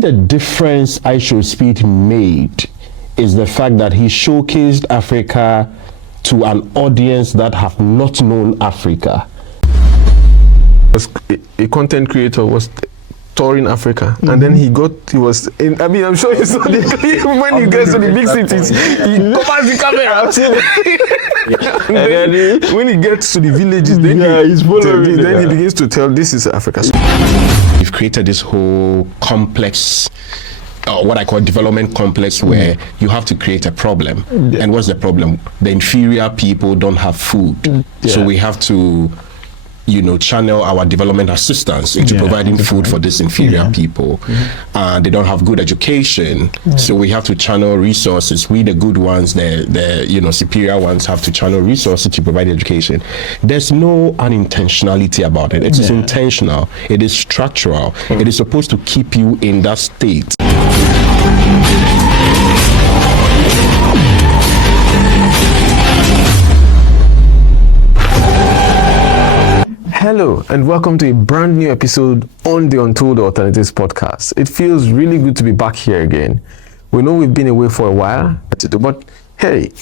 think the difference IShowSpeed made is the fact that he showcased Africa to an audience that have not known Africa. A content creator was touring Africa, and then he was in, I mean, I'm sure you saw the clip when he gets to the big cities, he covers the camera. And then when he gets to the villages, then he begins to tell, this is Africa. We've created this whole complex, what I call development complex, where you have to create a problem. And what's the problem? The inferior people don't have food. So we have to, channel our development assistance into providing food for these inferior people. They don't have good education, so we have to channel resources. We, the good ones, the superior ones, have to channel resources to provide education. There's no unintentionality about it. It is intentional. It is structural. It is supposed to keep you in that state. Hello and welcome to a brand new episode on the Untold Alternatives podcast. It feels really good to be back here again. We know we've been away for a while, but hey,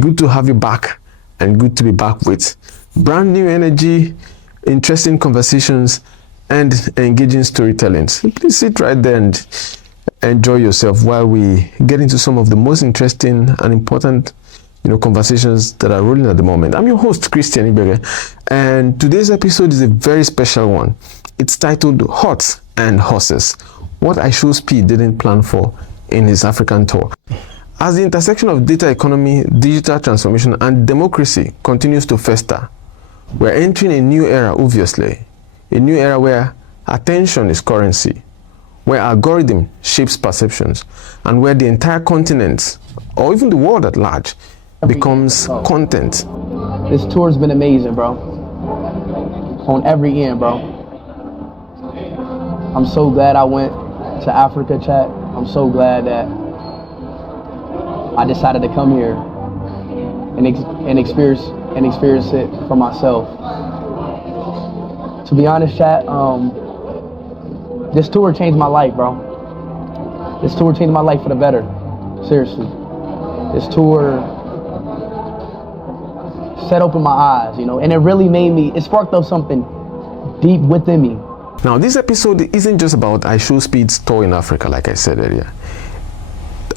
good to have you back and good to be back with brand new energy, interesting conversations, and engaging storytelling. So please sit right there and enjoy yourself while we get into some of the most interesting and important conversations that are rolling at the moment. I'm your host, Christian Ibere, and today's episode is a very special one. It's titled Hot and Horses, what IShowSpeed didn't plan for in his African tour. As the intersection of data economy, digital transformation, and democracy continues to fester, we're entering a new era, obviously. A new era where attention is currency, where algorithm shapes perceptions, and where the entire continent, or even the world at large, becomes content. This tour's been amazing, bro. On every end, bro. I'm so glad I went to Africa, chat. I'm so glad that I decided to come here and experience it for myself. To be honest, chat, this tour changed my life, bro. This tour changed my life for the better. Seriously. This tour set open my eyes, and it really it sparked up something deep within me. Now, this episode isn't just about IShowSpeed's tour in Africa, like I said earlier,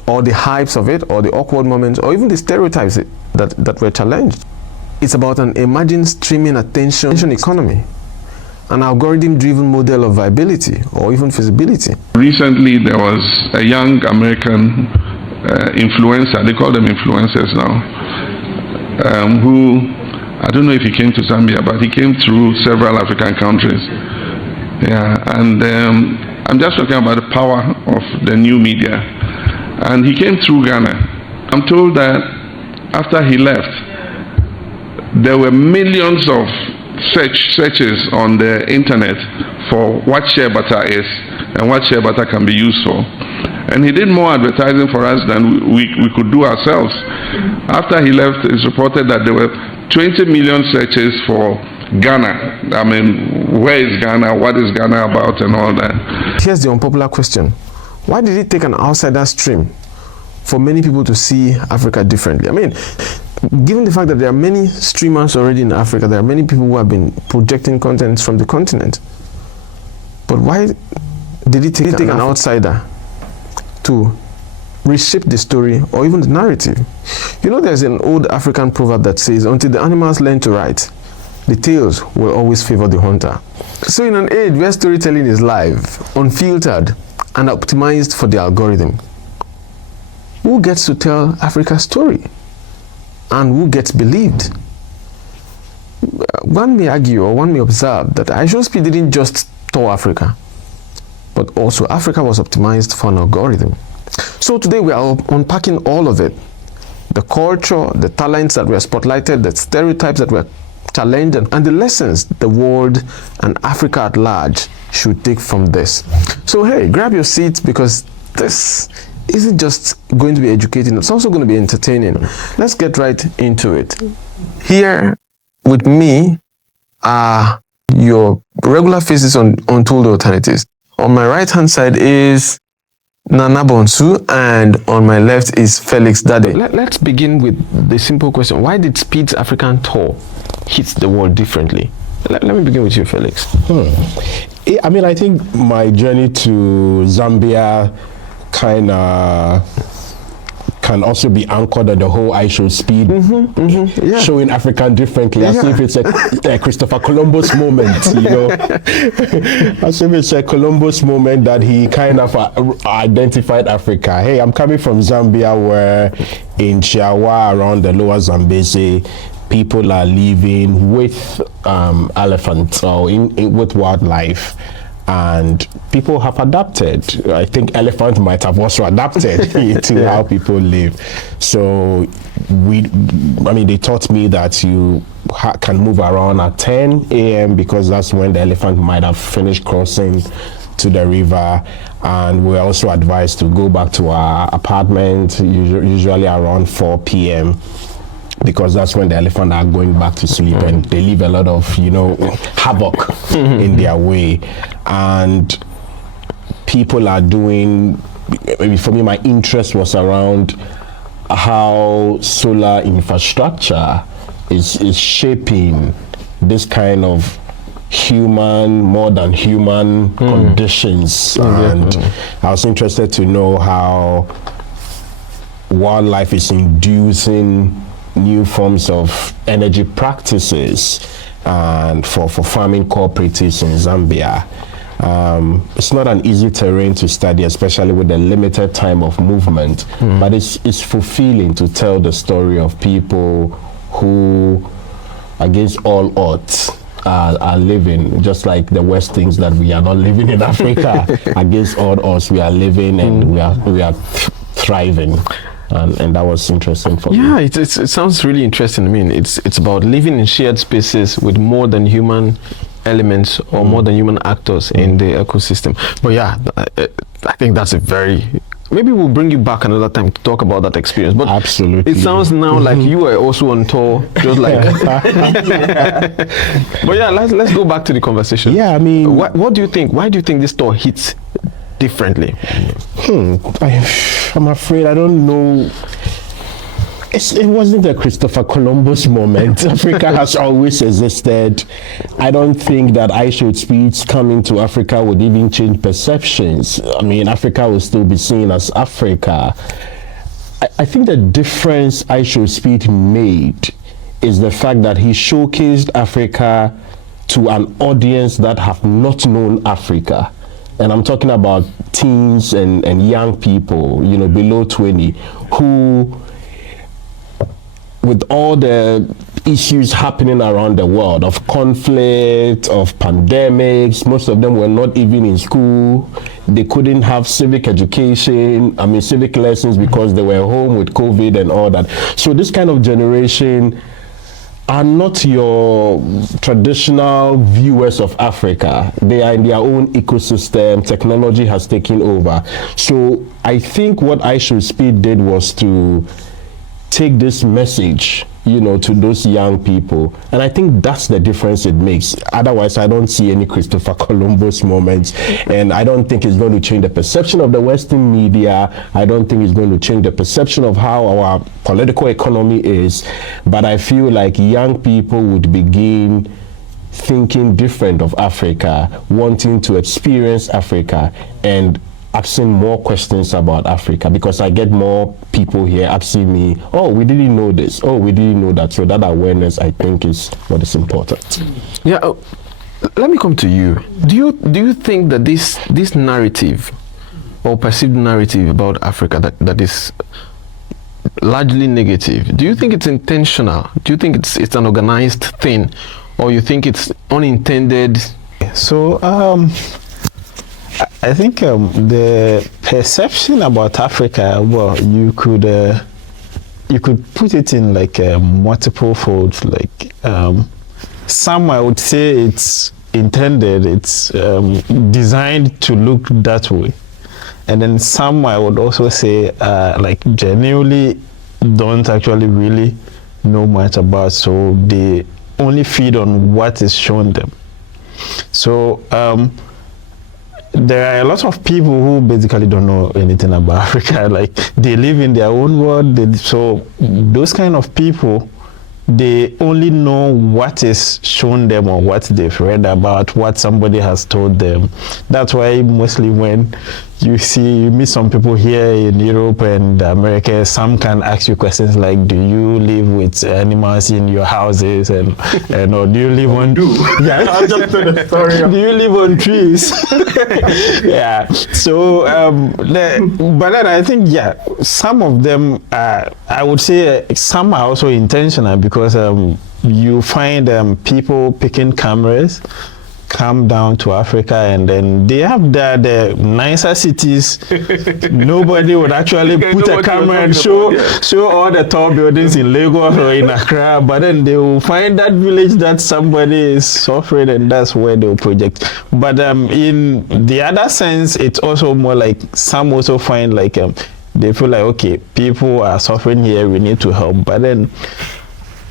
or the hypes of it, or the awkward moments, or even the stereotypes that were challenged. It's about an emerging streaming attention economy, an algorithm-driven model of viability, or even feasibility. Recently, there was a young American influencer, they call them influencers now, who, I don't know if he came to Zambia, but he came through several African countries. Yeah, and I'm just talking about the power of the new media. And he came through Ghana. I'm told that after he left, there were millions of searches on the internet for what shea butter is and what shea butter can be used for. And he did more advertising for us than we could do ourselves. After he left, it's reported that there were 20 million searches for Ghana. I mean, where is Ghana? What is Ghana about and all that? Here's the unpopular question. Why did it take an outsider stream for many people to see Africa differently? I mean, given the fact that there are many streamers already in Africa, there are many people who have been projecting content from the continent. But why did it take an outsider to reshape the story or even the narrative? There's an old African proverb that says, until the animals learn to write, the tales will always favor the hunter. So in an age where storytelling is live, unfiltered, and optimized for the algorithm, who gets to tell Africa's story? And who gets believed? One may argue, or one may observe, that IShowSpeed didn't just tour Africa, but also Africa was optimized for an algorithm. So today we are unpacking all of it. The culture, the talents that were spotlighted, the stereotypes that were challenged, and the lessons the world and Africa at large should take from this. So hey, grab your seats, because this isn't just going to be educating, it's also going to be entertaining. Let's get right into it. Here with me are your regular faces on Untold Alternatives. On my right hand side is Nana Bonsu, and on my left is Felix Dade. Let's begin with the simple question. Why did Speed's African tour hit the world differently? Let me begin with you, Felix. I mean, I think my journey to Zambia kind of can also be anchored on the whole IShowSpeed, showing African differently, as if it's a Christopher Columbus moment, you know. As if it's a Columbus moment that he kind of identified Africa. Hey, I'm coming from Zambia, where in Chiawa, around the lower Zambezi, people are living with elephants or with wildlife. And people have adapted. I think elephants might have also adapted to how people live. So they taught me that you can move around at 10 a.m. because that's when the elephant might have finished crossing to the river. And we're also advised to go back to our apartment usually around 4 p.m. because that's when the elephants are going back to sleep, and they leave a lot of, havoc in their way. And people are doing, maybe for me, my interest was around how solar infrastructure is shaping this kind of more than human conditions. And I was interested to know how wildlife is inducing new forms of energy practices and for farming cooperatives in Zambia. It's not an easy terrain to study, especially with the limited time of movement, but it's fulfilling to tell the story of people who, against all odds, are living, just like the West thinks that we are not living in Africa. Against all odds, we are living and we are thriving. And that was interesting for me. Yeah, it sounds really interesting. I mean, it's about living in shared spaces with more than human elements or more than human actors in the ecosystem. But yeah, I think that's maybe we'll bring you back another time to talk about that experience. But absolutely, it sounds now like you were also on tour, just like. But yeah, let's go back to the conversation. Yeah, I mean, what do you think? Why do you think this tour hits differently? I'm afraid I don't know. It wasn't a Christopher Columbus moment. Africa has always existed. I don't think that IShowSpeed's coming to Africa would even change perceptions. I mean, Africa will still be seen as Africa. I think the difference IShowSpeed made is the fact that he showcased Africa to an audience that have not known Africa. And I'm talking about teens and young people, below 20, who, with all the issues happening around the world, of conflict, of pandemics, most of them were not even in school. They couldn't have civic lessons because they were home with COVID and all that. So this kind of generation are not your traditional viewers of Africa. They are in their own ecosystem. Technology has taken over. So I think what IShowSpeed did was to take this message, to those young people. And I think that's the difference it makes. Otherwise, I don't see any Christopher Columbus moments. And I don't think it's going to change the perception of the Western media. I don't think it's going to change the perception of how our political economy is. But I feel like young people would begin thinking different of Africa, wanting to experience Africa, and asking more questions about Africa, because I get more people here asking me, oh, we didn't know this, oh, we didn't know that. So that awareness, I think, is what is important. Yeah, let me come to you. Do you think that this narrative or perceived narrative about Africa that is largely negative, do you think it's intentional? Do you think it's an organized thing, or you think it's unintended? So I think the perception about Africa, well, you could put it in like multiple folds. Like some, I would say it's intended, it's designed to look that way, and then some, I would also say like genuinely don't actually really know much about, so they only feed on what is shown them. So there are a lot of people who basically don't know anything about Africa. Like, they live in their own world. So those kind of people, they only know what is shown them or what they've read about, what somebody has told them. That's why mostly when you meet some people here in Europe and America, some can ask you questions like, do you live with animals in your houses, and or do you live on yeah, I'll just tell the story. Do you live on trees? Yeah. So but then I think, yeah, some of them I would say some are also intentional, because you find people picking cameras, come down to Africa, and then they have the nicer cities. Nobody would actually put a camera and show all the tall buildings in Lagos or in Accra, but then they will find that village that somebody is suffering, and that's where they'll project. But in the other sense, it's also more like some also find like they feel like, okay, people are suffering here, we need to help. But then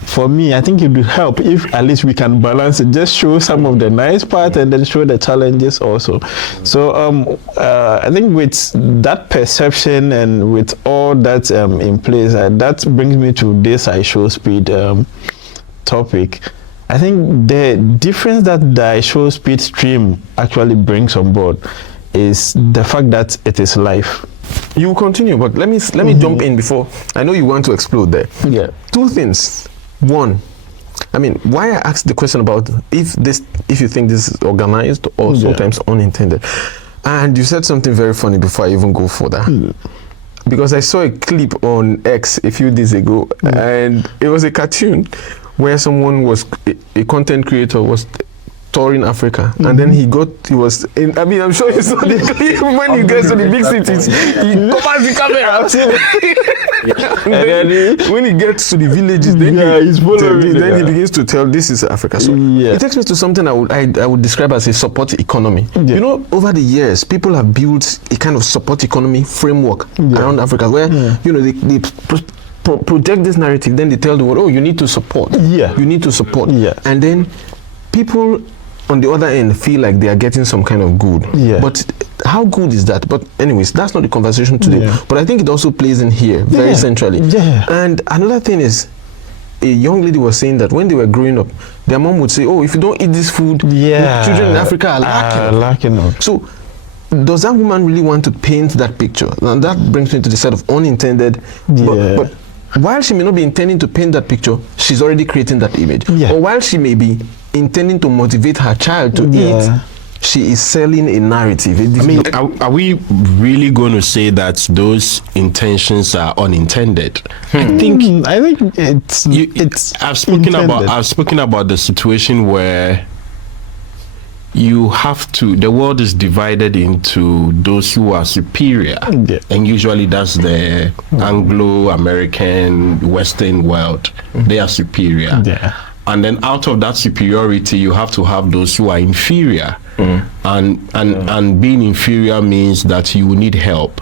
for me, I think it would help if at least we can balance it, just show some of the nice part and then show the challenges also. So I think with that perception and with all that in place, that brings me to this IShowSpeed topic. I think the difference that the IShowSpeed stream actually brings on board is the fact that it is live. You will continue, but let me jump in before. I know you want to explode there. Yeah. Two things. One, I mean, why I asked the question about if you think this is organized or sometimes unintended, and you said something very funny before I even go further, because I saw a clip on X a few days ago, and it was a cartoon where someone was a content creator was touring Africa, and then he was in, I mean, I'm sure you saw the clip. When he gets to the big cities, he covers the camera. And then when he gets to the villages, then he begins to tell, this is Africa. So it takes me to something I would describe as a support economy. You know, over the years, people have built a kind of support economy framework around Africa, where you know they project this narrative, then they tell the world, oh, you need to support. You need to support. And then people on the other end feel like they are getting some kind of good. But how good is that? But anyways, that's not the conversation today. But I think it also plays in here very centrally. And another thing is, a young lady was saying that when they were growing up, their mom would say, oh, if you don't eat this food, children in Africa are lacking. So does that woman really want to paint that picture? And that brings me to the side of unintended. But while she may not be intending to paint that picture, she's already creating that image. Or while she may be intending to motivate her child to eat, she is selling a narrative. I mean, are we really going to say that those intentions are unintended? I think it's I've spoken about the situation where you have to, the world is divided into those who are superior, and usually that's the Anglo-American Western world. They are superior, and then out of that superiority you have to have those who are inferior, and being inferior means that you need help.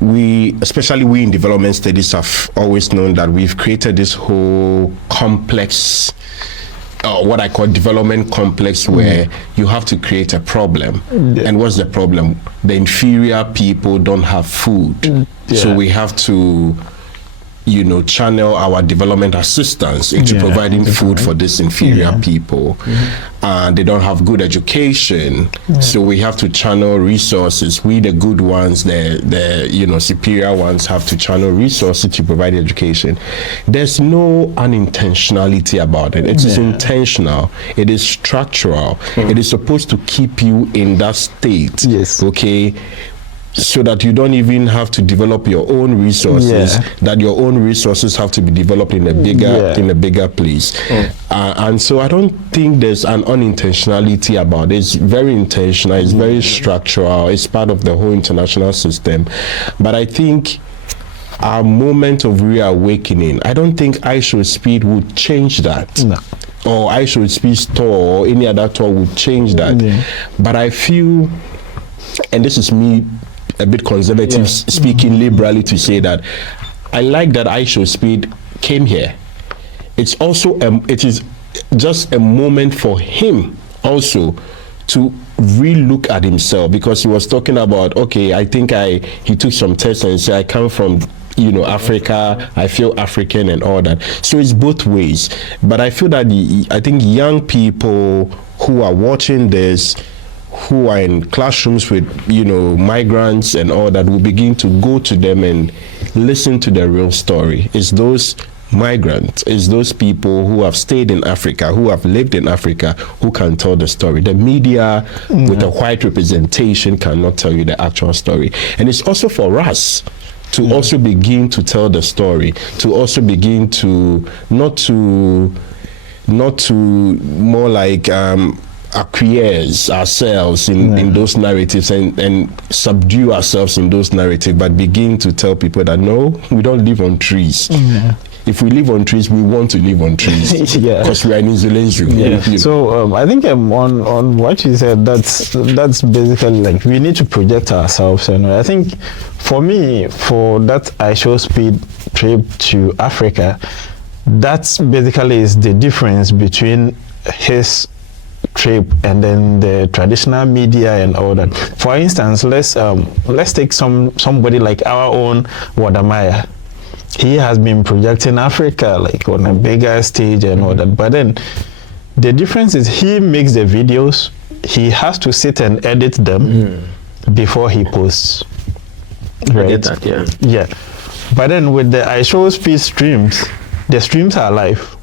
Especially we in development studies, have always known that we've created this whole complex, what I call development complex, where you have to create a problem. And what's the problem? The inferior people don't have food. So we have to, you know, channel our development assistance into providing food for these inferior people. And they don't have good education. So we have to channel resources. We, the good ones, the you know, superior ones, have to channel resources to provide education. There's no unintentionality about it. It is intentional. It is structural. It is supposed to keep you in that state. Okay? So that you don't even have to develop your own resources, that your own resources have to be developed in a bigger place. And so I don't think there's an unintentionality about it. It's very intentional, it's very structural, it's part of the whole international system. But I think our moment of reawakening, I don't think IShowSpeed would change that. Or IShowSpeed store or any other tour would change that. But I feel, and this is me a bit conservative, speaking liberally, to say that I like that IShowSpeed came here. It's also it is just a moment for him also to relook at himself, because he was talking about, okay, I think he took some tests and said, I come from Africa, I feel African and all that. So it's both ways. But I feel that I think young people who are watching this, who are in classrooms with migrants and all that, will begin to go to them and listen to the real story. It's those migrants, it's those people who have stayed in Africa, who have lived in Africa, who can tell the story. The media with a white representation cannot tell you the actual story. And it's also for us to also begin to tell the story, to also begin to not to more like acquiesce ourselves in those narratives and subdue ourselves in those narratives, but begin to tell people that no, we don't live on trees. If we live on trees, we want to live on trees, because we are in isolation. So I think on what you said, that's basically like we need to project ourselves. And I think for me, for that IShowSpeed trip to Africa, that's basically is the difference between his trip and then the traditional media and all that. For instance, let's take somebody like our own Wadamaya. He has been projecting Africa like on a bigger stage and all that. But then the difference is he makes the videos, he has to sit and edit them before he posts. Right? I get that, Yeah. But then with the IShowSpeed streams, the streams are live.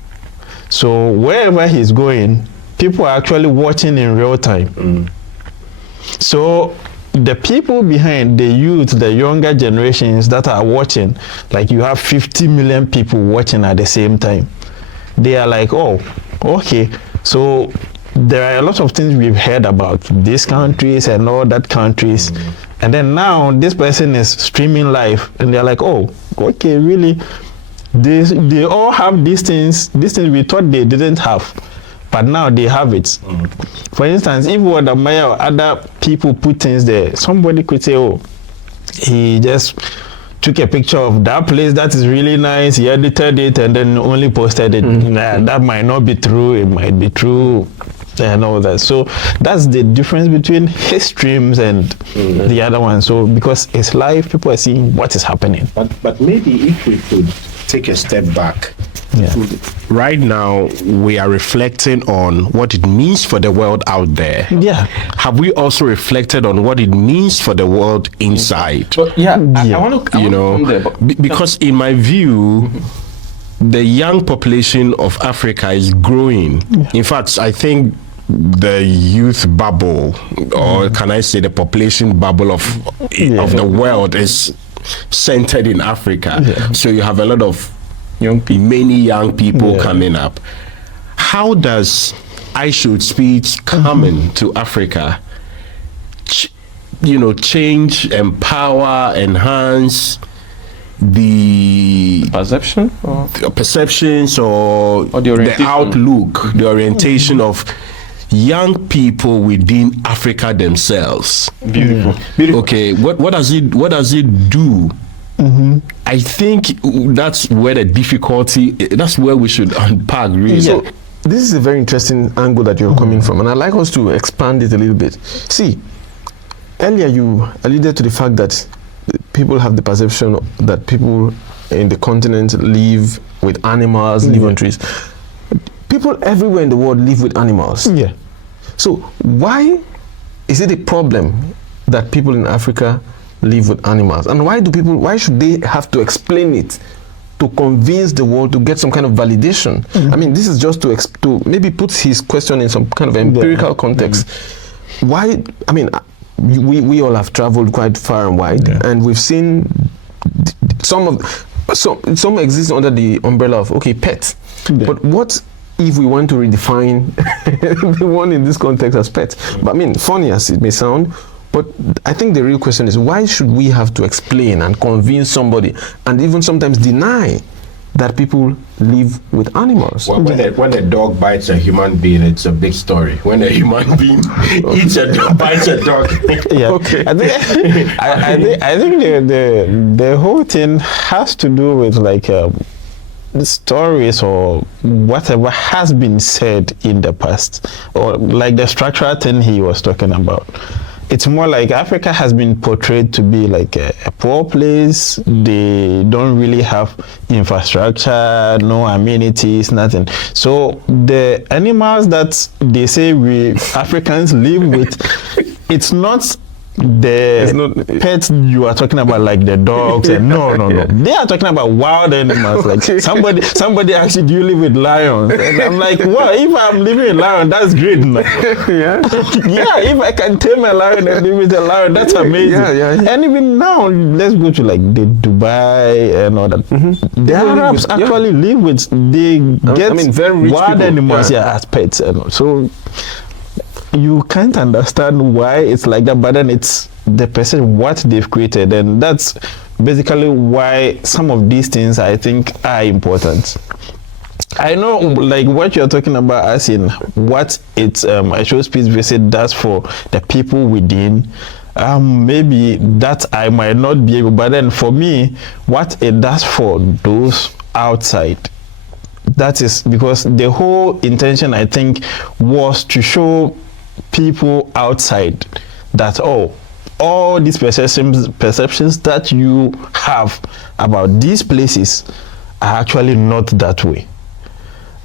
So wherever he's going, people are actually watching in real time. So the people behind, the youth, the younger generations that are watching, like you have 50 million people watching at the same time. They are like, oh, okay. So there are a lot of things we've heard about these countries and all that countries. And then now this person is streaming live and they're like, oh, okay, really? They all have these things we thought they didn't have. But now they have it. For instance, if Wadamaya or other people put things there, somebody could say, oh, he just took a picture of that place that is really nice, he edited it and then only posted it. Nah, that might not be true, it might be true and all that. So that's the difference between his streams and the other one. So because it's live, people are seeing what is happening. But maybe if we could take a step back. Right now, we are reflecting on what it means for the world out there. Have we also reflected on what it means for the world inside? I want to, because in my view, the young population of Africa is growing. In fact, I think the youth bubble, or can I say the population bubble of the world is centered in Africa. So you have a lot of many young people coming up. How does IShowSpeed coming to Africa change, empower, enhance the perceptions or the outlook, the orientation of young people within Africa themselves? Beautiful. Okay, what does it do? I think that's where the difficulty, that's where we should unpack really. So this is a very interesting angle that you're coming from, and I'd like us to expand it a little bit. See, earlier you alluded to the fact that people have the perception that people in the continent live with animals, live on trees. People everywhere in the world live with animals. So why is it a problem that people in Africa live with animals, and why should they have to explain it to convince the world, to get some kind of validation? I mean, this is just to maybe put his question in some kind of empirical context. Why? I mean, we all have traveled quite far and wide, and we've seen some exist under the umbrella of pets. But what if we want to redefine the one in this context as pets? But I mean, funny as it may sound, but I think the real question is, why should we have to explain and convince somebody, and even sometimes deny, that people live with animals? Well, when a dog bites a human being, it's a big story. When a human being eats a dog, bites a dog. I think the whole thing has to do with like stories or whatever has been said in the past, or like the structural thing he was talking about. It's more like Africa has been portrayed to be like a poor place. They don't really have infrastructure, no amenities, nothing. So the animals that they say we Africans live with, it's not the pets you are talking about, like the dogs. And no. They are talking about wild animals. Like somebody asked you, do you live with lions? And I'm like, well, if I'm living with lion, that's great. Yeah, if I can tame a lion and live with a lion, that's amazing. And even now, let's go to like the Dubai and all that. The Arabs actually live with, they get very rich wild people. animals as pets. And all. So you can't understand why it's like that, but then it's the person, what they've created, and that's basically why some of these things I think are important. I know, like what you're talking about, as in what it's IShowSpeed visit does for the people within. Maybe that I might not be able, but then for me, what it does for those outside, that is because the whole intention, I think, was to show people outside that all these perceptions that you have about these places are actually not that way.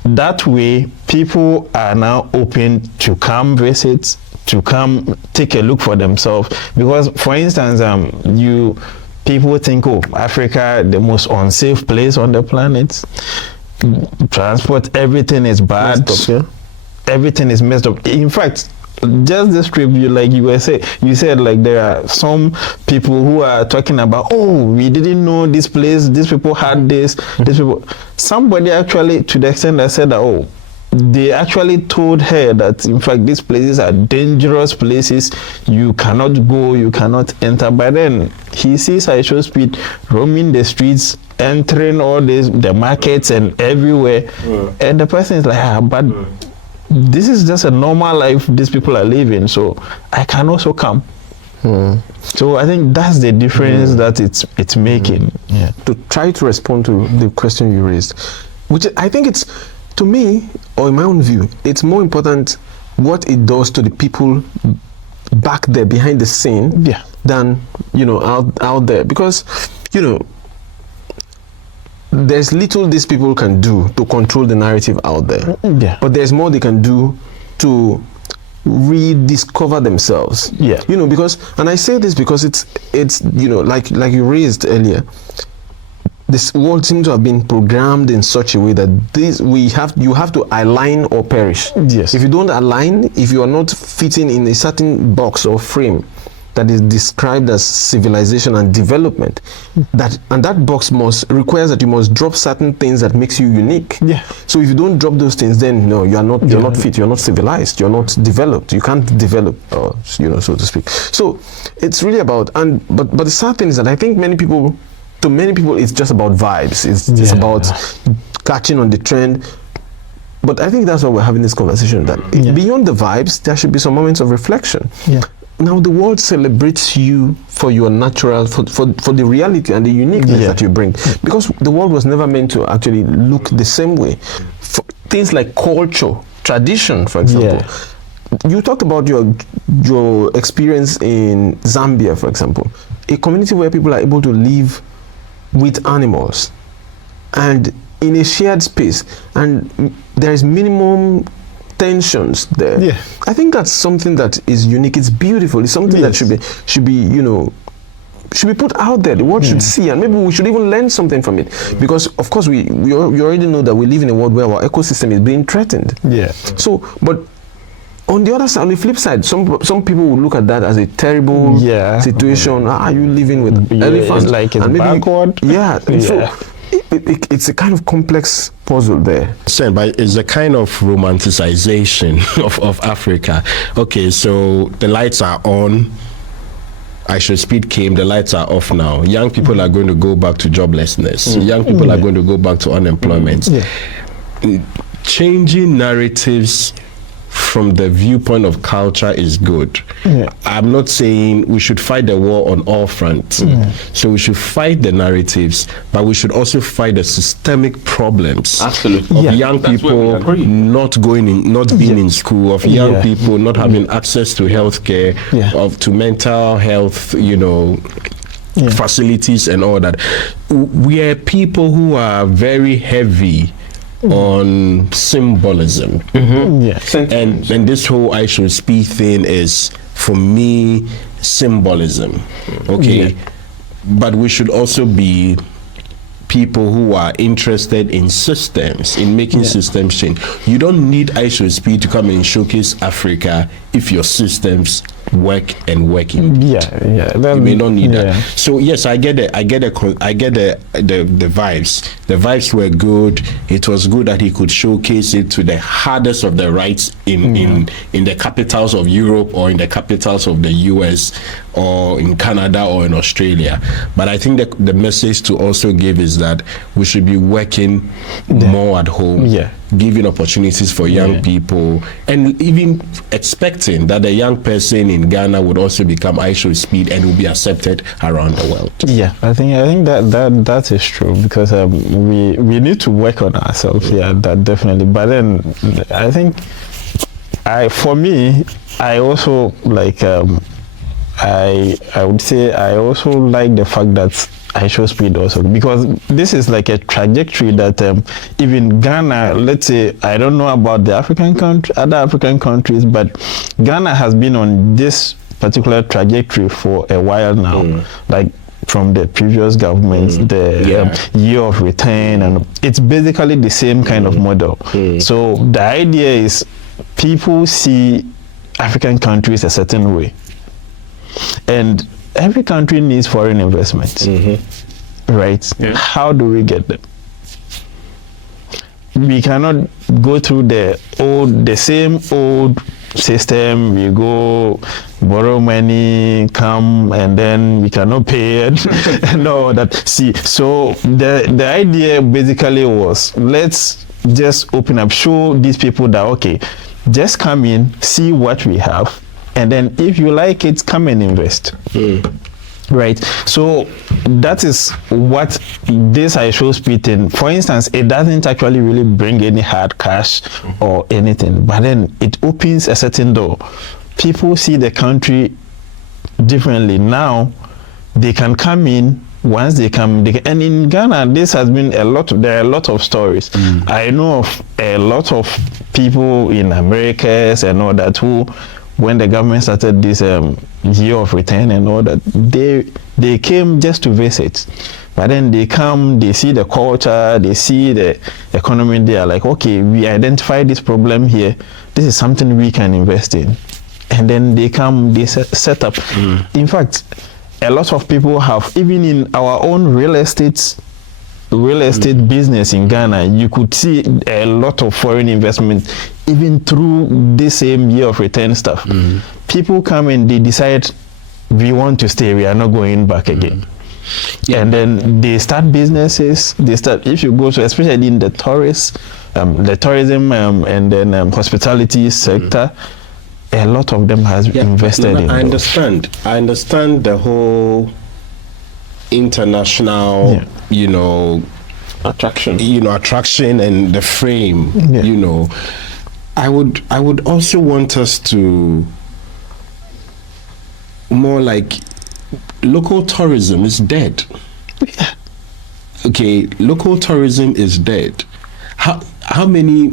That way, people are now open to come visit, to come take a look for themselves. Because, for instance, people think, Africa, the most unsafe place on the planet. Transport, everything is bad. Everything is messed up. In fact, just this trip, you said like there are some people who are talking about, we didn't know this place, these people had this, these people. Somebody actually, to the extent that said that, they actually told her that in fact these places are dangerous places, you cannot go, you cannot enter. But then he sees IShowSpeed roaming the streets, entering all the markets and everywhere, and the person is like, but this is just a normal life these people are living, so I can also come. So I think that's the difference that it's making. To try to respond to the question you raised, which I think it's, to me, or in my own view, it's more important what it does to the people back there behind the scene than out there, because there's little these people can do to control the narrative out there, but there's more they can do to rediscover themselves. Because, and I say this because it's like you raised earlier, this world seems to have been programmed in such a way that you have to align or perish. If you don't align, if you are not fitting in a certain box or frame that is described as civilization and development, that box requires that you must drop certain things that makes you unique. So if you don't drop those things, then no, you're not fit, you're not civilized, you're not developed, you can't develop, so to speak. So it's really about, but the sad thing is that I think to many people it's just about vibes, it's just about catching on the trend. But I think that's why we're having this conversation, that beyond the vibes there should be some moments of reflection. Now the world celebrates you for your natural, for the reality and the uniqueness that you bring, because the world was never meant to actually look the same way. For things like culture, tradition, for example. You talked about your experience in Zambia, for example, a community where people are able to live with animals and in a shared space, and there is minimum tensions there. I think that's something that is unique. It's beautiful. It's something that should be put out there. The world should see, and maybe we should even learn something from it. Because of course we already know that we live in a world where our ecosystem is being threatened. So, but on the other side, on the flip side, some people will look at that as a terrible situation. Are you living with elephants? It's like it's and maybe backward. So it's a kind of complex puzzle there. But it's a kind of romanticization of Africa. Okay, so the lights are on. IShowSpeed came, the lights are off now. Young people are going to go back to joblessness. Young people are going to go back to unemployment. Changing narratives from the viewpoint of culture is good. I'm not saying we should fight the war on all fronts. So we should fight the narratives, but we should also fight the systemic problems Absolutely. of young That's where we people agree. not being in school, of young people not having access to healthcare, to mental health, facilities and all that. We are people who are very heavy on symbolism. And this whole IShowSpeed thing is, for me, symbolism. Okay. But we should also be people who are interested in systems, in making systems change. You don't need IShowSpeed to come and showcase Africa if your systems work and working. You may not need that. So yes, I get the vibes. The vibes were good. It was good that he could showcase it to the hardest of the rights in the capitals of Europe, or in the capitals of the US, or in Canada, or in Australia. But I think that the message to also give is that we should be working more at home, giving opportunities for young people, and even expecting that the young person in Ghana would also become IShowSpeed and will be accepted around the world. I think that is true, because we need to work on ourselves. That definitely. But then I think for me, I also like I would say I also like the fact that IShowSpeed also, because this is like a trajectory that even Ghana, let's say, I don't know about the other African countries, but Ghana has been on this particular trajectory for a while now, like from the previous governments, the year of return, and it's basically the same kind of model. So the idea is people see African countries a certain way, and every country needs foreign investment, right? How do we get them? We cannot go through the same old system. We go borrow money, come, and then we cannot pay it and all that. So the idea basically was, let's just open up, show these people that, okay, just come in, see what we have, and then if you like it, come and invest. Right. So that is what this IShowSpeed thing, for instance, it doesn't actually really bring any hard cash or anything, but then it opens a certain door. People see the country differently. Now they can come in. Once they come, and in Ghana, this has been there are a lot of stories. I know of a lot of people in Americas and all that who, when the government started this year of return and all that, they came just to visit. But then they come, they see the culture, they see the economy, they are like, okay, we identify this problem here, this is something we can invest in. And then they come, they set up. In fact, a lot of people have, even in our own real estate business in Ghana, you could see a lot of foreign investment even through this same year of return stuff. People come and they decide, we want to stay, we are not going back again. And then they start businesses. If you go to, especially in the tourism and then hospitality sector, a lot of them has invested in. I understand the whole international, attraction and the frame. I would also want us to more like, local tourism is dead. Okay, local tourism is dead. How many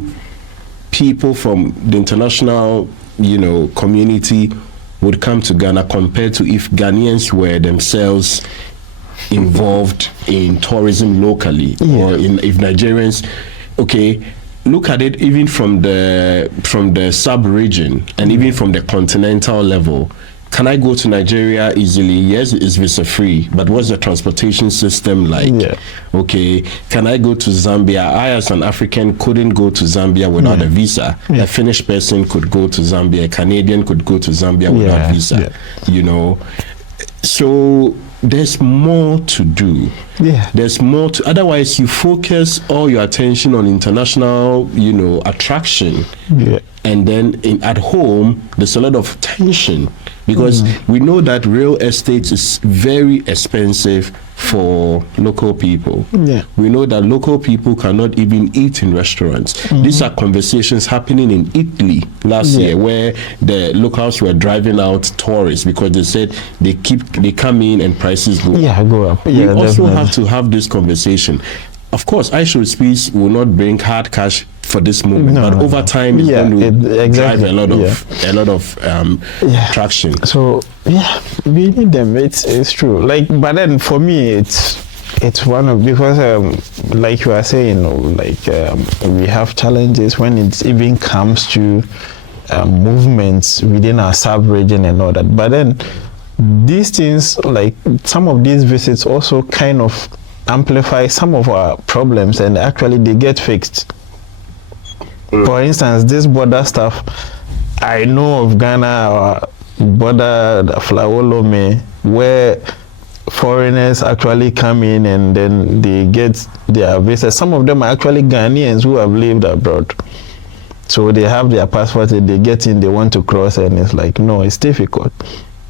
people from the international community would come to Ghana compared to if Ghanaians were themselves involved in tourism locally, or if Nigerians, look at it even from the sub-region and even from the continental level. Can I go to Nigeria easily? Yes, it's visa free, but what's the transportation system like? Okay, can I go to Zambia? I, as an African, couldn't go to Zambia without a visa. A Finnish person could go to Zambia. A Canadian could go to Zambia without visa. So there's more to do. Yeah. There's more to, otherwise you focus all your attention on international, attraction. Yeah. And then at home, there's a lot of tension because we know that real estate is very expensive for local people. Yeah. We know that local people cannot even eat in restaurants. These are conversations happening in Italy last year, where the locals were driving out tourists because they said they come in and prices go up. Yeah, go up. We Yeah, also definitely. have to have this conversation. Of course, IShowSpeed will not bring hard cash for this moment, but over time it's going to drive a lot of traction. So yeah, we need them. It's true. Like, but then for me, it's one of, because like you are saying, we have challenges when it even comes to movements within our sub-region and all that. But then these things, like some of these visits, also kind of amplify some of our problems, and actually they get fixed. For instance, this border stuff, I know of Ghana or border Flawolome, where foreigners actually come in and then they get their visas. Some of them are actually Ghanaians who have lived abroad. So they have their passport and they get in, they want to cross, and it's like, no, it's difficult.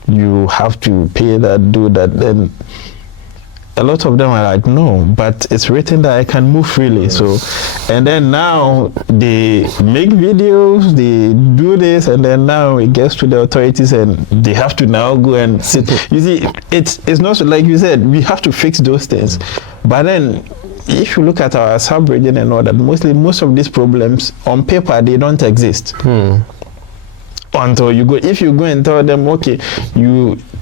You have to pay that, do that. Then a lot of them are like, no, but it's written that I can move freely. So, and then now they make videos, they do this, and then now it gets to the authorities and they have to now go and sit. You see, it's not so, like you said, we have to fix those things. But then if you look at our sub-region and all that, most of these problems on paper, they don't exist. Until you go, if you go and tell them, okay,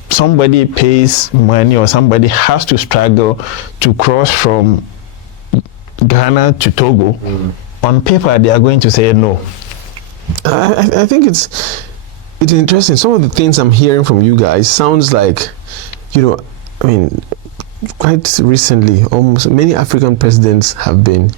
somebody pays money or somebody has to struggle to cross from Ghana to Togo, on paper they are going to say no. I think it's interesting. Some of the things I'm hearing from you guys sounds like, quite recently, almost many African presidents have been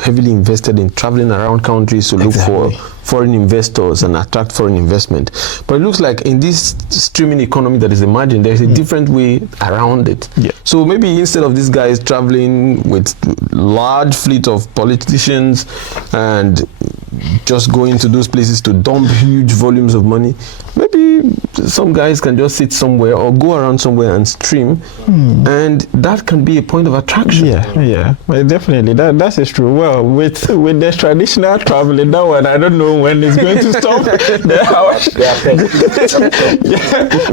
heavily invested in traveling around countries to look for foreign investors and attract foreign investment. But it looks like in this streaming economy that is emerging, there's a different way around it. Yeah. So maybe instead of these guys traveling with large fleet of politicians and just going to those places to dump huge volumes of money, maybe some guys can just sit somewhere or go around somewhere and stream, and that can be a point of attraction. Yeah, well, definitely. That is true. Well, with the traditional traveling, that one, I don't know when it's going to stop.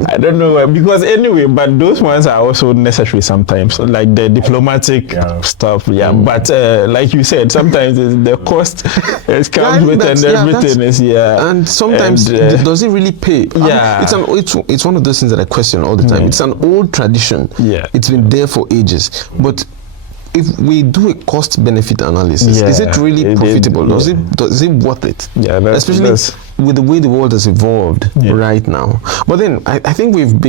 I don't know, because anyway, but those ones are also necessary sometimes, like the diplomatic stuff. But like you said, sometimes the cost comes with and everything is and sometimes does it really pay? It's one of those things that I question all the time. It's an old tradition. It's been there for ages, but if we do a cost benefit analysis, is it really profitable? Is it worth it? Especially with the way the world has evolved right now. But then I think we've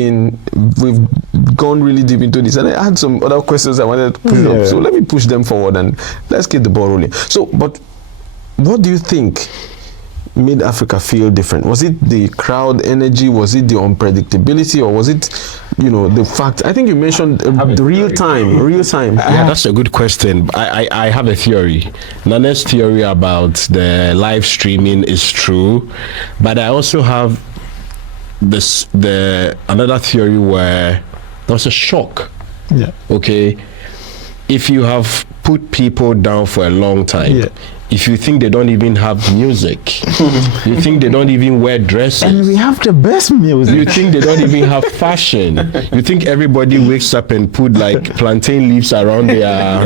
gone really deep into this, and I had some other questions I wanted to push up. So let me push them forward and let's get the ball rolling. So, but what do you think made Africa feel different? Was it the crowd energy? Was it the unpredictability? Or was it, the fact? I think you mentioned the real time. Yeah, that's a good question. I have a theory. Nane's theory about the live streaming is true, but I also have another theory where there was a shock. Okay, if you have put people down for a long time, if you think they don't even have music, you think they don't even wear dresses, and we have the best music, you think they don't even have fashion, you think everybody wakes up and put like plantain leaves around their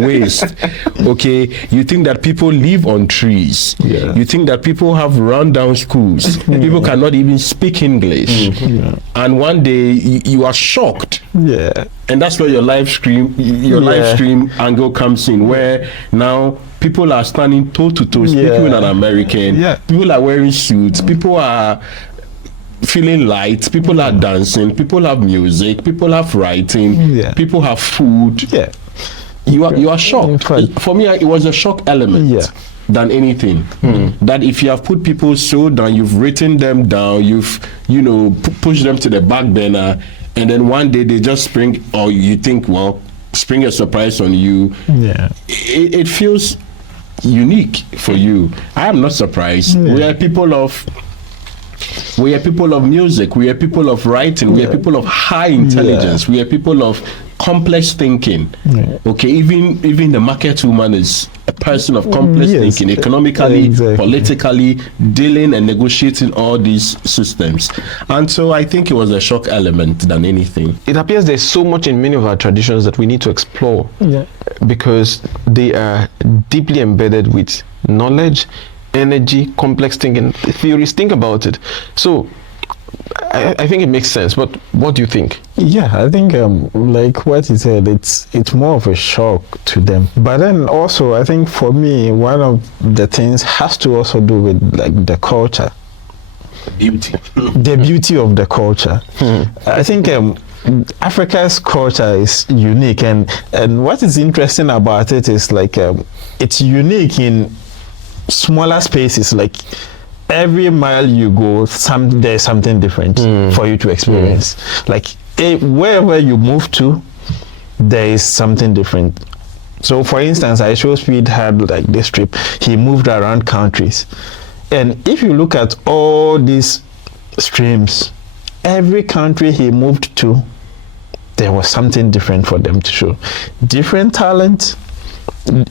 waist, okay, you think that people live on trees, you think that people have rundown schools, people cannot even speak English, and one day you are shocked, and that's where your live stream angle comes in, where now people are standing toe to toe speaking with an American. People are wearing suits. People are feeling light. People are dancing. People have music. People have writing. People have food. You are shocked. For me, it was a shock element than anything. That if you have put people so down, you've written them down, you've pushed them to the back burner, and then one day they just spring, or you think, well, spring a surprise on you. Yeah. It feels unique for you. I am not surprised. We are people of music. We are people of writing. We are people of high intelligence. We are people of complex thinking. Okay, even the market woman is a person of complex thinking, economically, politically, dealing and negotiating all these systems. And so I think it was a shock element than anything. It appears there's so much in many of our traditions that we need to explore because they are deeply embedded with knowledge, energy, complex thinking, theories. Think about it. So I think it makes sense, but what do you think? Yeah, I think like what he said, it's more of a shock to them. But then also, I think for me, one of the things has to also do with like the culture, the beauty of the culture. I think Africa's culture is unique, and what is interesting about it is like it's unique in smaller spaces. Like every mile you go, there's something different for you to experience. Like wherever you move to, there is something different. So for instance, IShowSpeed had like this trip. He moved around countries, and if you look at all these streams, every country he moved to, there was something different for them to show. Different talent,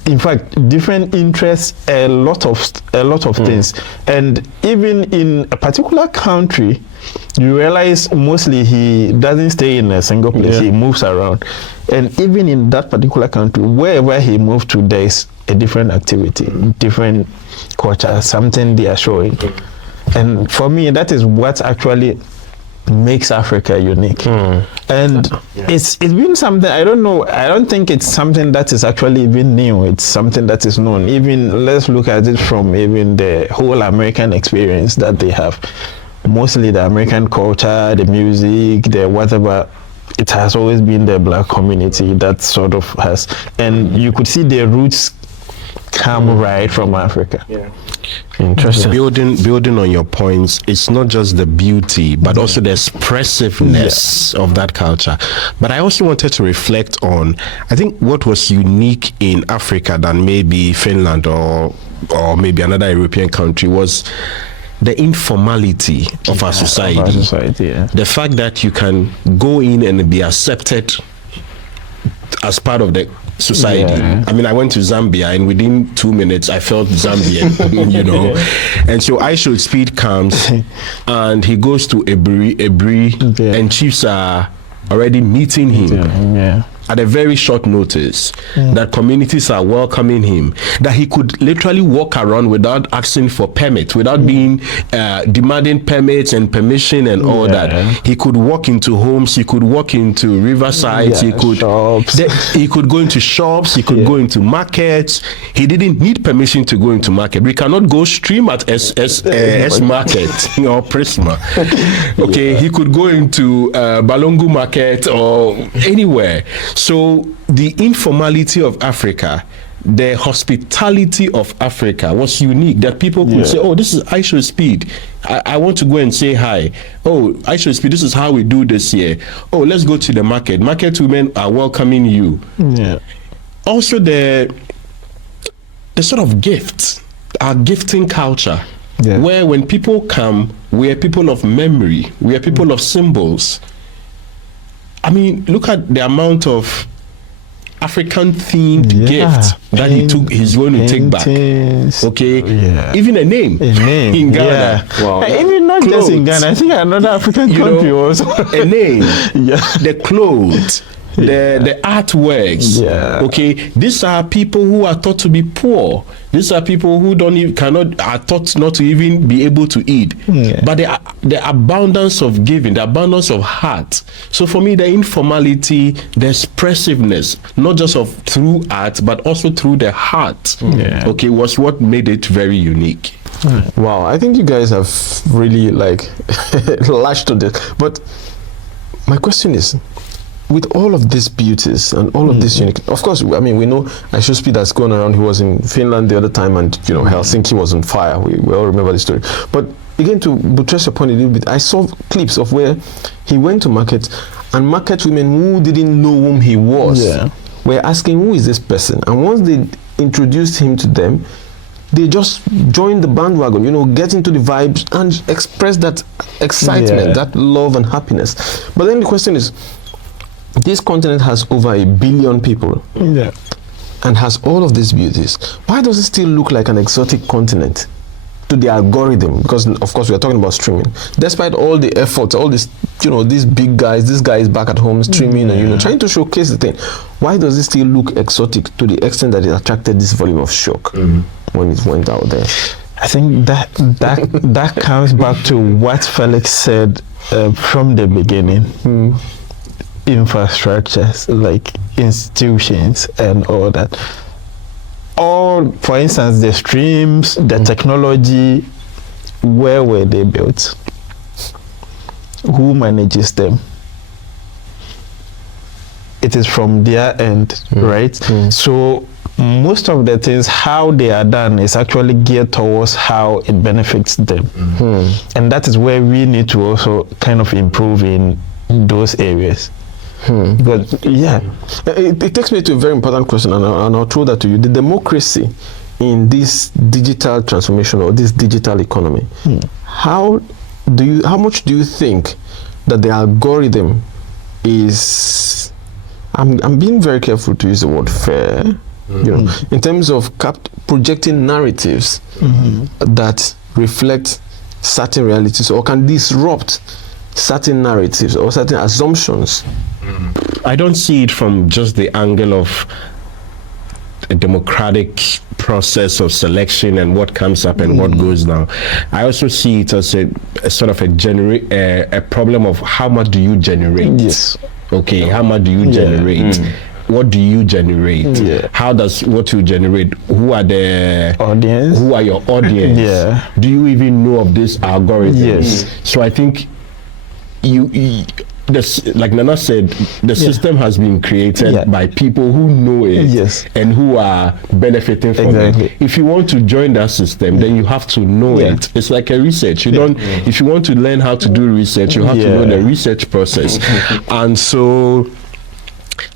in fact, different interests, a lot of things. And even in a particular country, you realize mostly he doesn't stay in a single place. He moves around, and even in that particular country, wherever he moved to, there is a different activity, different culture, something they are showing. And for me, that is what actually makes Africa unique. And it's been something, I don't think it's something that is actually even new. It's something that is known. Even let's look at it from even the whole American experience that they have. Mostly the American culture, the music, the whatever, it has always been the black community that sort of has, and you could see the roots come right from Africa. Interesting. Building on your points, it's not just the beauty, but also the expressiveness of that culture. But I also wanted to reflect on, I think what was unique in Africa than maybe Finland or maybe another European country was the informality of our society. The fact that you can go in and be accepted as part of the society. I mean, I went to Zambia, and within 2 minutes I felt Zambian, you know. And so IShowSpeed comes and he goes to Ebri, and chiefs are already meeting him at a very short notice, that communities are welcoming him, that he could literally walk around without asking for permit, without being demanding permits and permission and all that. He could walk into homes, he could walk into riversides, he could go into shops, he could go into markets. He didn't need permission to go into market. We cannot go stream at S Market or Prisma. Okay, he could go into Balongu Market or anywhere. So the informality of Africa, the hospitality of Africa was unique, that people could say, oh, this is IShowSpeed. I want to go and say hi. Oh, IShowSpeed, this is how we do this here. Oh, let's go to the market. Market women are welcoming you. Also the sort of gift, our gifting culture, where when people come, we are people of memory, we are people of symbols. I mean, look at the amount of African themed gift that he's going to take back. Okay, even a name in Ghana. Wow. Even not clothes. Just in Ghana, I think another African country also. A name, the clothes, the artworks. Okay, these are people who are thought to be poor. These are people who are thought not to even be able to eat. But the abundance of giving, the abundance of heart. So for me, the informality, the expressiveness, not just through art, but also through the heart, okay, was what made it very unique. Wow, I think you guys have really latched on this. But my question is, with all of these beauties and all of this unique, of course, I mean, we know IShowSpeed has gone around. He was in Finland the other time, and Helsinki was on fire. We all remember the story. But again, to buttress your point a little bit, I saw clips of where he went to markets, and market women who didn't know whom he was were asking, who is this person? And once they introduced him to them, they just joined the bandwagon, get into the vibes and express that excitement, that love and happiness. But then the question is, this continent has over 1 billion people and has all of these beauties. Why does it still look like an exotic continent to the algorithm? Because of course we are talking about streaming. Despite all the efforts, all this, these big guys, this guy is back at home streaming and trying to showcase the thing. Why does it still look exotic to the extent that it attracted this volume of shock when it went out there? I think that comes back to what Felix said from the beginning. Infrastructures like institutions and all that. Or, for instance, the streams, the technology, where were they built? Who manages them? It is from their end, right? So most of the things, how they are done is actually geared towards how it benefits them. And that is where we need to also kind of improve in those areas. But it takes me to a very important question, and I'll throw that to you. The democracy in this digital transformation or this digital economy, how much do you think that the algorithm is, I'm being very careful to use the word fair, in terms of projecting narratives that reflect certain realities or can disrupt certain narratives or certain assumptions? I don't see it from just the angle of a democratic process of selection and what comes up and what goes down. I also see it as a sort of a problem of how much do you generate? Yes. Okay, how much do you generate? What do you generate? How does what you generate? Who are the audience? Who are your audience? Do you even know of this algorithm? So I think like Nana said, the system has been created by people who know it and who are benefiting from it. If you want to join that system, then you have to know it. It's like a research. You don't. If you want to learn how to do research, you have to know the research process. And so,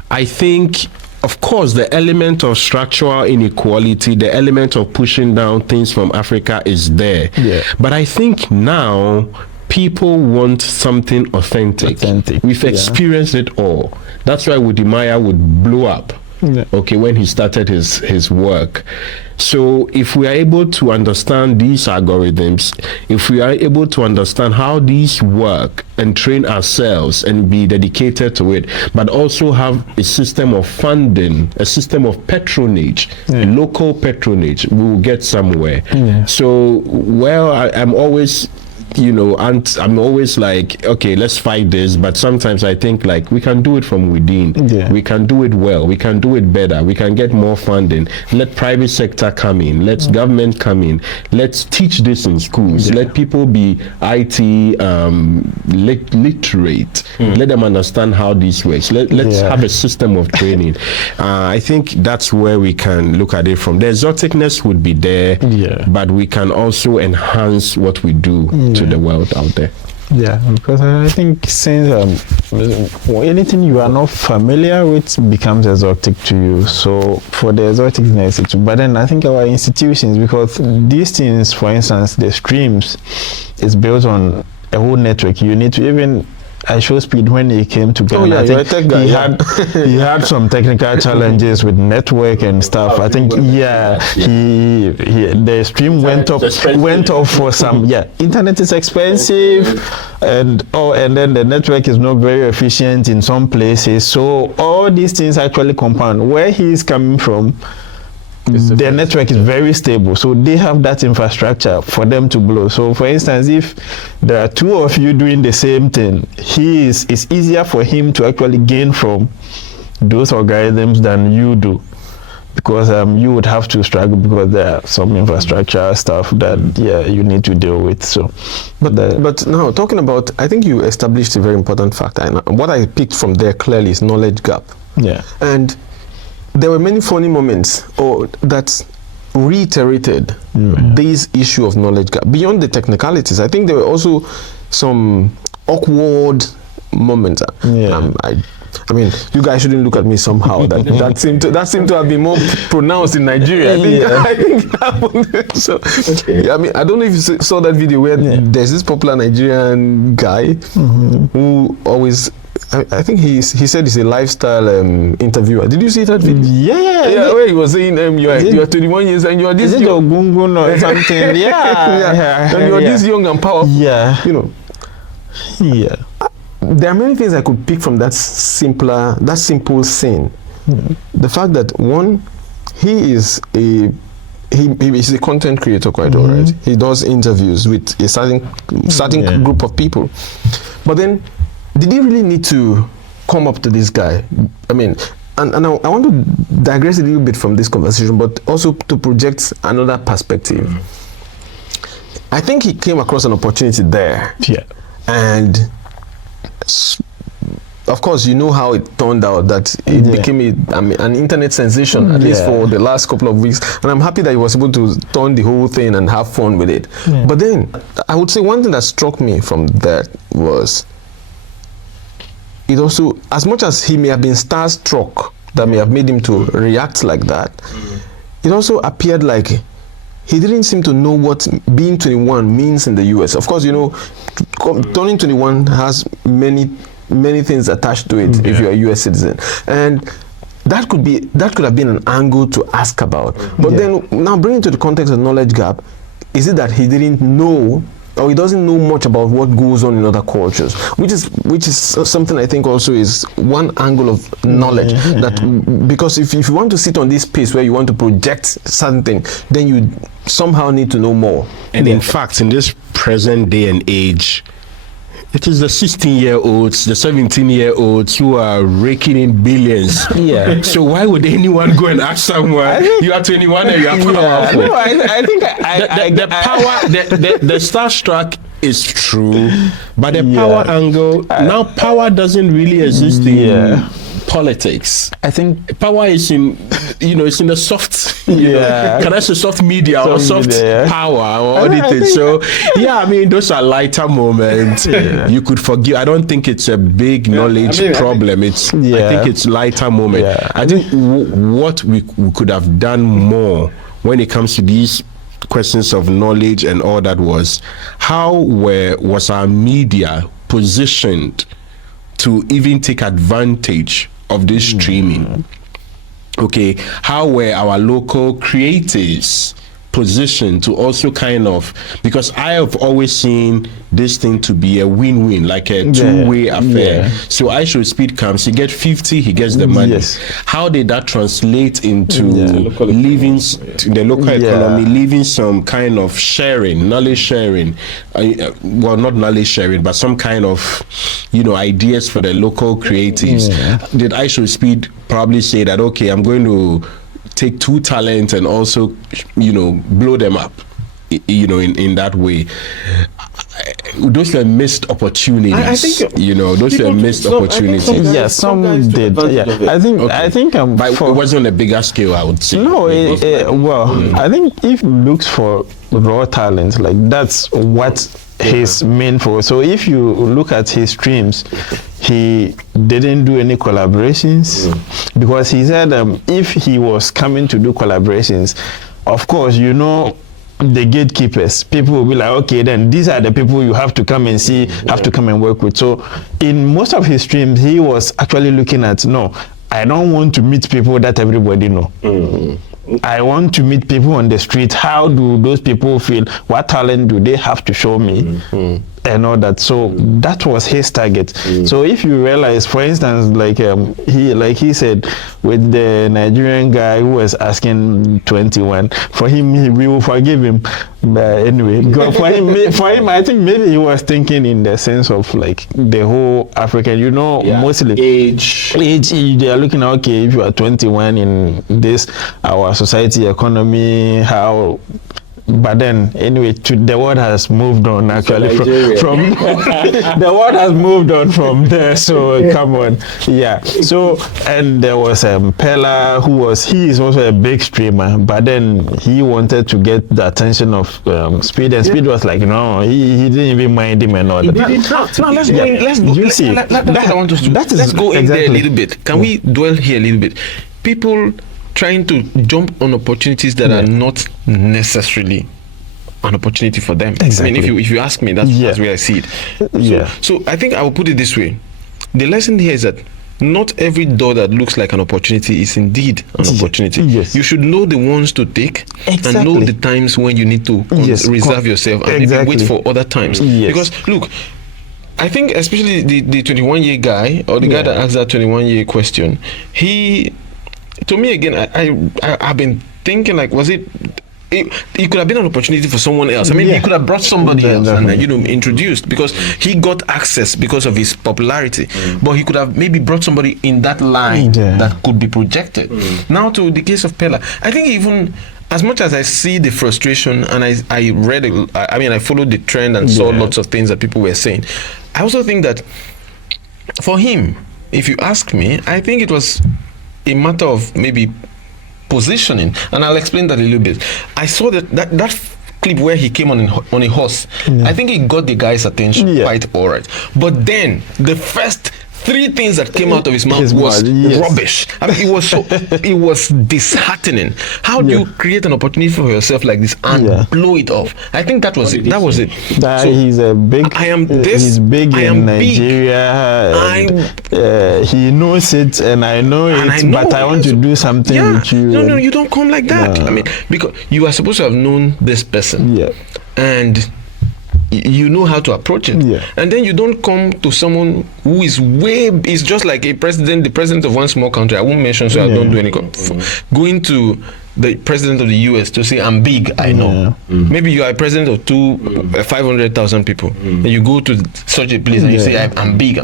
I think, of course, the element of structural inequality, the element of pushing down things from Africa is there. But I think now people want something authentic. We've experienced it all. That's why Woody Maya would blow up, when he started his work. So if we are able to understand these algorithms, if we are able to understand how these work and train ourselves and be dedicated to it, but also have a system of funding, a system of patronage, local patronage, we will get somewhere. So, I'm always and I'm always like, okay, let's fight this, but sometimes I think like we can do it from within. We can do it well, we can do it better, we can get more funding. Let private sector come in, let's government come in, let's teach this in schools, let people be IT literate, let them understand how this works, let's have a system of training. I think that's where we can look at it from. The exoticness would be there, but we can also enhance what we do to the world out there. Because I think since anything you are not familiar with becomes exotic to you, so for the exoticness, but then I think our institutions, because these things, for instance, the streams is built on a whole network. You need to even IShowSpeed, when he came to Ghana, I think he had some technical challenges with network and stuff. I think the stream went off for some internet is expensive, and then the network is not very efficient in some places. So all these things actually compound. Where he is coming from, their network is very stable, so they have that infrastructure for them to blow. So for instance, if there are two of you doing the same thing, it's easier for him to actually gain from those algorithms than you do. because you would have to struggle because there are some infrastructure stuff that you need to deal with. So, but now talking about, I think you established a very important factor, and what I picked from there clearly is knowledge gap. Yeah, and there were many funny moments that reiterated this issue of knowledge gap beyond the technicalities. I think there were also some awkward moments. I mean, you guys shouldn't look at me somehow. That seemed to have been more pronounced in Nigeria. I think it happened. So, I mean, I don't know if you saw that video where there's this popular Nigerian guy who always, I think he said he's a lifestyle interviewer. Did you see that video? Yeah. Where he was saying you are 21 years and you are this young. Gungun or something? And you are this young and powerful. Yeah. You know. Yeah. There are many things I could pick from that simple scene. The fact that one, he is a content creator, quite all right. He does interviews with a certain group of people. But then, did he really need to come up to this guy? I mean, and I want to digress a little bit from this conversation, but also to project another perspective. I think he came across an opportunity there. Yeah. And of course, you know how it turned out, that it became an internet sensation, at least for the last couple of weeks. And I'm happy that he was able to turn the whole thing and have fun with it. But then, I would say one thing that struck me from that was, it also, as much as he may have been starstruck, that may have made him to react like that, it also appeared like he didn't seem to know what being 21 means in the US. Of course, you know, turning 21 has many things attached to it if you're a US citizen. And that could have been an angle to ask about. But then, now bringing it to the context of knowledge gap, is it that he didn't know, or he doesn't know much about what goes on in other cultures, which is something I think also is one angle of knowledge, that because if you want to sit on this space where you want to project something, then you somehow need to know more. And in fact, in this present day and age, it is the 16-year-olds, the 17-year-olds who are raking in billions. So why would anyone go and ask someone, you are 21 and you are powerful? No, I think the power, the starstruck is true, but the power angle, now power doesn't really exist in politics. I think power is in, it's in the soft, can I say soft media or soft power or anything. So, I mean, those are lighter moments. You could forgive. I don't think it's a big knowledge problem. I think it's lighter moment. I think what we could have done more when it comes to these questions of knowledge and all that was, how was our media positioned to even take advantage of this streaming? Okay, how were our local creators positioned to also kind of, because I have always seen this thing to be a win-win, like a two-way affair. So IShowSpeed comes, he gets 50, he gets the money. How did that translate into living the local economy, leaving some kind of sharing, knowledge sharing, well, not knowledge sharing, but some kind of, ideas for the local creatives? Did IShowSpeed probably say that, okay, I'm going to take two talents and also, blow them up, in that way? Those were missed opportunities. I think, those were missed opportunities. Some did. I think but it wasn't on a bigger scale, I would say. No, I think if looks for raw talent, like that's what his main focus. So if you look at his streams, he didn't do any collaborations because he said if he was coming to do collaborations, of course, the gatekeepers, people will be like, okay, then these are the people you have to come and see, have to come and work with. So in most of his streams, he was actually looking at, no, I don't want to meet people that everybody know. I want to meet people on the street. How do those people feel? What talent do they have to show me? and all that. So that was his target. So if you realize, for instance, like he said, with the Nigerian guy who was asking 21, for him, we will forgive him. But anyway, because for him, I think maybe he was thinking in the sense of like the whole African, mostly age. They are looking at, okay, if you are 21 in this our society, economy, how. But then, anyway, the world has moved on actually from the world has moved on from there. So come on, yeah. So and there was Pella, he is also a big streamer, but then he wanted to get the attention of Speed, and Speed was like, no, he didn't even mind him and all that. Let's go in there a little bit. Can we dwell here a little bit? People trying to jump on opportunities that are not necessarily an opportunity for them. Exactly. I mean, if you ask me, that's where I see it. So I think I will put it this way. The lesson here is that not every door that looks like an opportunity is indeed an opportunity. Yes. You should know the ones to take and know the times when you need to reserve yourself and maybe wait for other times. Because look, I think especially the 21-year guy, or the guy that asked that 21-year question, to me again, I've been thinking, like, was it could have been an opportunity for someone else. I mean, he could have brought somebody else and introduced, because he got access because of his popularity. But he could have maybe brought somebody in that line that could be projected. Now to the case of Pella, I think even as much as I see the frustration, and I followed the trend and saw lots of things that people were saying, I also think that for him, if you ask me, I think it was a matter of maybe positioning, and I'll explain that a little bit. I saw that clip where he came on a horse. I think it got the guy's attention quite all right. But then the first 3 things that came out of his mouth was rubbish. I mean, it was disheartening. How do you create an opportunity for yourself like this and blow it off? I think that was it. That was it. So he's a big. I am this. He's big in Nigeria. He knows it, and I know it. But I want to do something with you. No, you don't come like that. I mean, because you are supposed to have known this person, and you know how to approach it, and then you don't come to someone who is just like the president of one small country. I won't mention, so I don't do any. Going to the president of the US to say, I'm big, I know. Maybe you are a president of 500,000 people, and you go to such a place and you say, I'm big.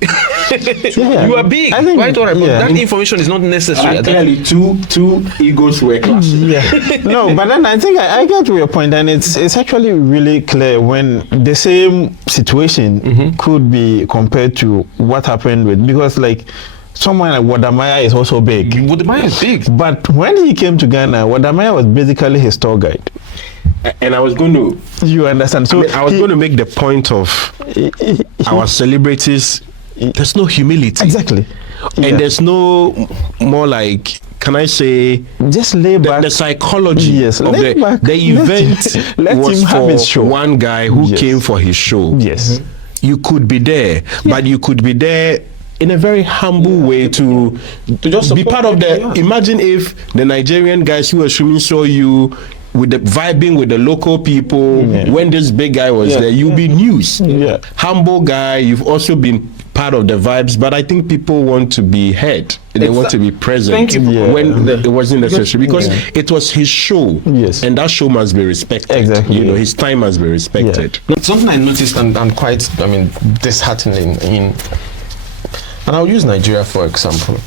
You are big, quite all right, but that information is not necessary. Clearly, two egos were clashed. No, but then I think I get to your point, and it's actually really clear when the same situation could be compared to what happened with, because like someone like Wadamaya is also big. Wadamaya is big, but when he came to Ghana, Wadamaya was basically his tour guide. And I was going to, you understand? So I was going to make the point of our celebrities. There's no humility. Exactly. And there's no more like, can I say, just lay back. The psychology of the event let was him have his for show. one guy who came for his show. Yes. You could be there, but you could be there in a very humble way to just be part of the. Imagine if the Nigerian guys who were streaming saw you with the vibing with the local people when this big guy was there. You'll be news. Humble guy. You've also been part of the vibes, but I think people want to be heard. They want to be present when it wasn't necessary, because it was his show, and that show must be respected. Exactly. You know, his time must be respected. Something I noticed and quite, disheartening in. And I'll use Nigeria for example,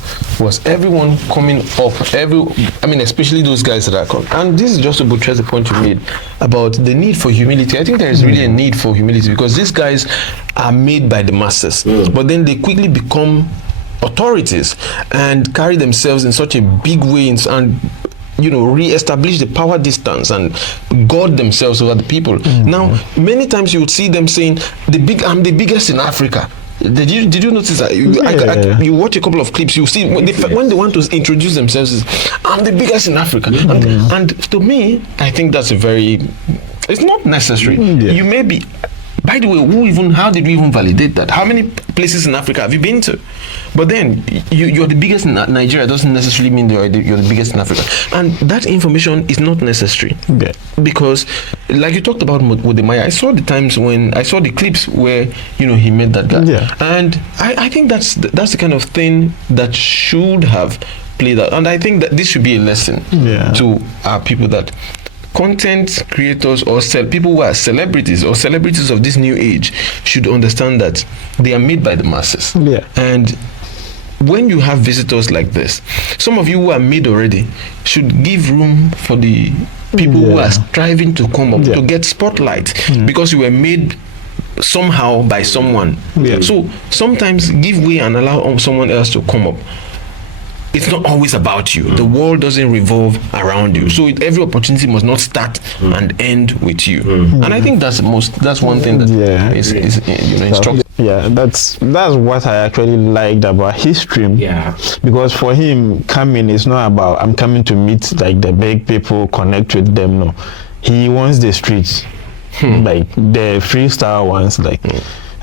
was everyone coming up, especially those guys that are coming. And this is just to buttress the point you made about the need for humility. I think there is really a need for humility, because these guys are made by the masses, but then they quickly become authorities and carry themselves in such a big way and re-establish the power distance and guard themselves over the people. Now, many times you would see them saying, I'm the biggest in Africa. Did you notice that? You watch a couple of clips, you see when they want to introduce themselves, I'm the biggest in Africa. And to me, I think that's it's not necessary. You may be By the way, how did we even validate that? How many places in Africa have you been to? But then you're the biggest in Nigeria doesn't necessarily mean you're the biggest in Africa, and that information is not necessary. Yeah. Because, like you talked about with the Maya, I saw the times when I saw the clips where he met that guy, and I think that's the kind of thing that should have played out, and I think that this should be a lesson to our people that content creators or people who are celebrities or celebrities of this new age should understand that they are made by the masses. Yeah. And when you have visitors like this, some of you who are made already should give room for the people who are striving to come up to get spotlight because you were made somehow by someone. So sometimes give way and allow someone else to come up. It's not always about you. The world doesn't revolve around you. So every opportunity must not start and end with you. And I think that's one thing that is instructive. Yeah, that's what I actually liked about his stream. Yeah. Because for him, coming is not about I'm coming to meet like the big people, connect with them. No, he wants the streets, like the freestyle ones, like.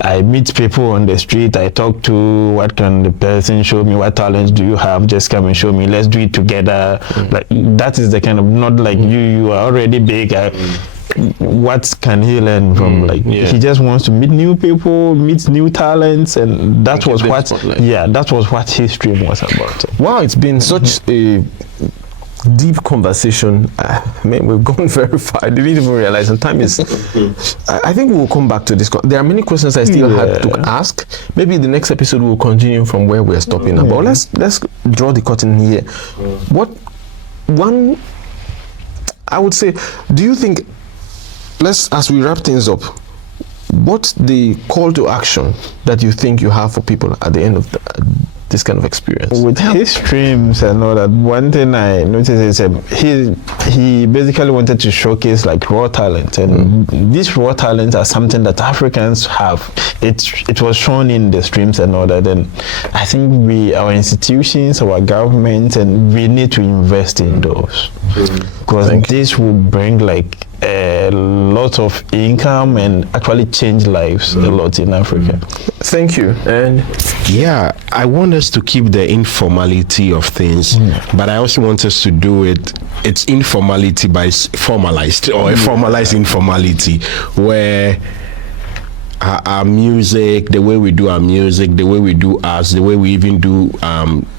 I meet people on the street, I talk to what can the person show me, what talents do you have, just come and show me, let's do it together. Like that is the kind of, not like you are already big, what can he learn from? He just wants to meet new people, meet new talents, and that was what his stream was about. Wow, it's been such a deep conversation. We've gone very far. I didn't even realize, and time is I think we'll come back to this. There are many questions I still have to ask. Maybe the next episode we'll continue from where we're stopping now. But let's draw the curtain here. I would say, do you think, as we wrap things up, what's the call to action that you think you have for people at the end of this kind of experience? With his streams and all that, one thing I noticed is he basically wanted to showcase like raw talent, and these raw talents are something that Africans have. It was shown in the streams and all that, and I think our institutions, our government, and we need to invest in those, because this will bring like a lot of income and actually change lives a lot in Africa. Thank you. And I want us to keep the informality of things, but I also want us to do it's informality by formalized, or a formalized informality, where our music, the way we do our music, the way we do arts, the way we even do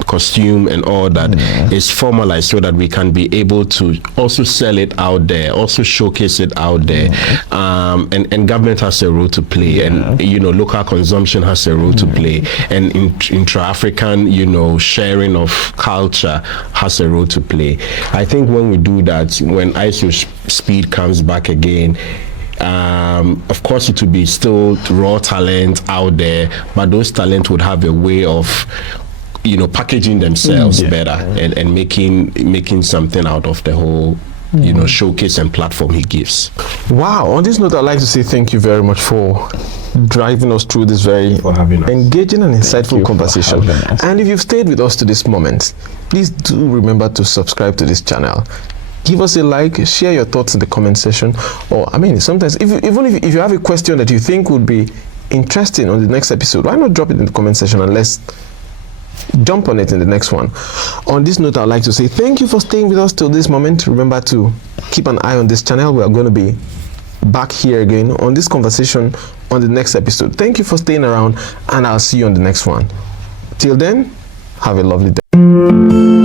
costume and all that is formalized, so that we can be able to also sell it out there, also showcase it out there. And government has a role to play, and local consumption has a role to play, and intra-African sharing of culture has a role to play. I think when we do that, when IShowSpeed comes back again, of course it would be still raw talent out there, but those talent would have a way of packaging themselves better and making something out of the whole showcase and platform he gives. Wow, on this note, I'd like to say thank you very much for driving us through this very engaging and insightful conversation. And if you've stayed with us to this moment, please do remember to subscribe to this channel. Give us a like, share your thoughts in the comment section, or sometimes if you have a question that you think would be interesting on the next episode, why not drop it in the comment section and let's jump on it in the next one. On this note, I'd like to say thank you for staying with us till this moment. Remember to keep an eye on this channel. We are going to be back here again on this conversation on the next episode. Thank you for staying around, and I'll see you on the next one. Till then, have a lovely day.